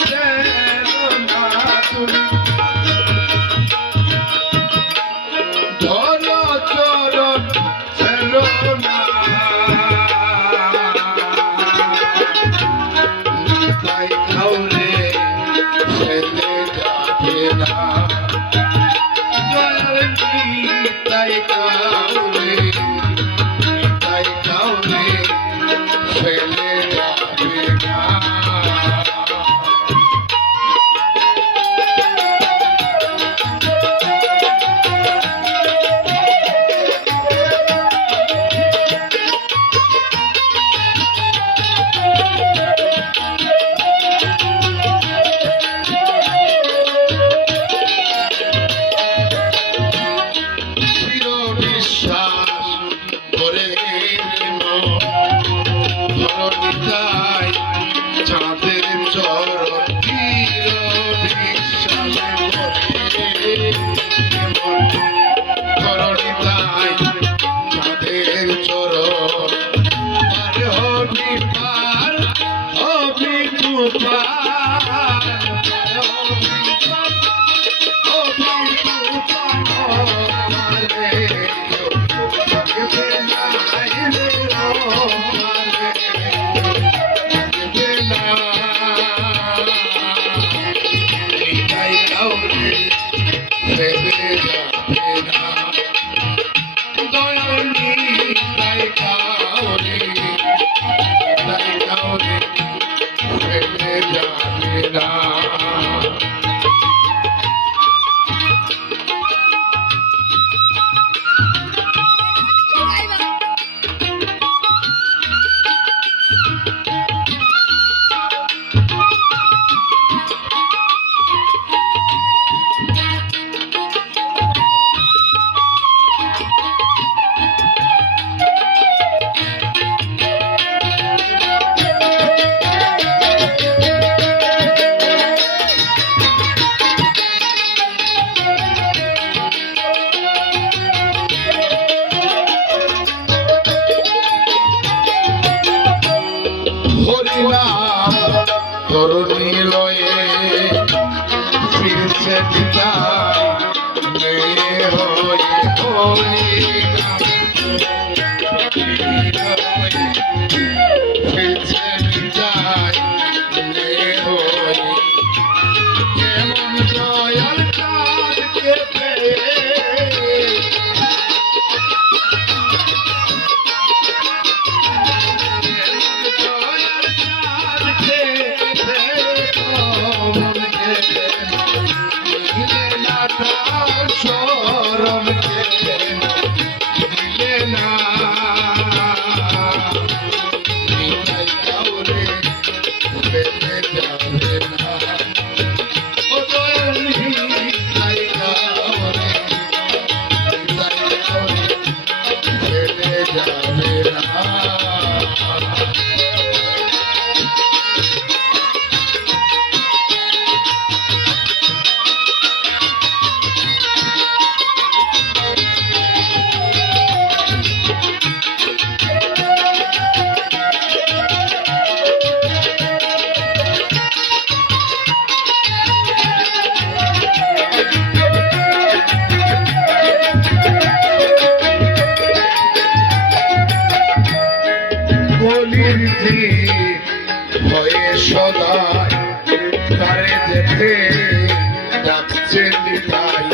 ছেড়ো না তুমি ধরো চরণ ছেড়ো না তাই খাওলে ছেলে যাবে না দয়াল তাই খাওলে ছেলে যাবে না চাঁদের চরণ ধরণিতাই চাঁদের চরণ হবি পার হবি তরুণী লয়ে ফিরছে বিদায় মেয়ে হয়ে ফিরছে বিদায় মেয়ে হয়ে কেমন দয়াল কাঁদকে পেয়ে হয়ে সদাই তারে দেখে ডাকছে নিতাই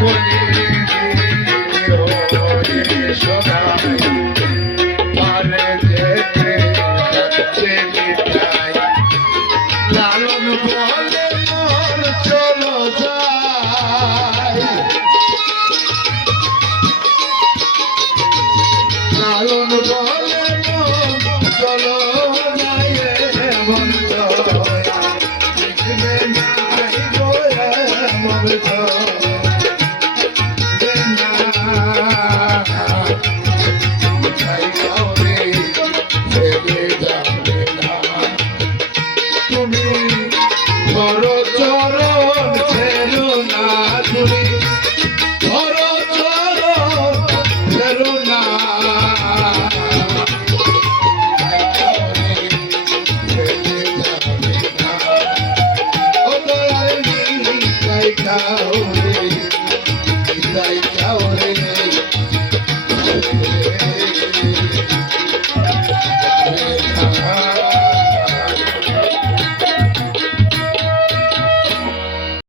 হয়ে সদাই তারে দেখে ডাকছে নিতাই লালন বলে মন চলো যায় লালন বলে মন চলো দাও